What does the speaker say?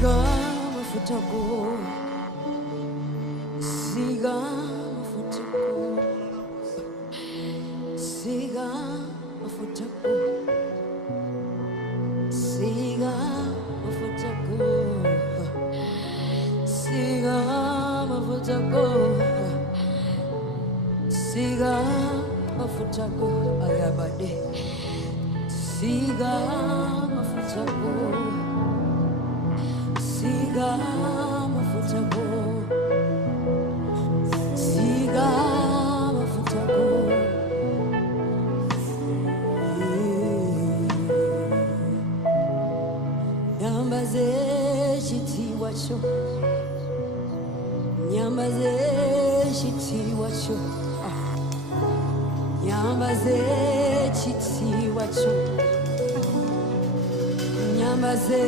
Siga mafutako, siga mafutako, siga mafutako, siga mafutako, siga mafutako, siga mafutako, ayabade, siga mafutako. Siga mafutako, siga mafutako, nyambaze shiti wacho, nyambaze shiti wacho, nyambaze shiti wacho, nyambaze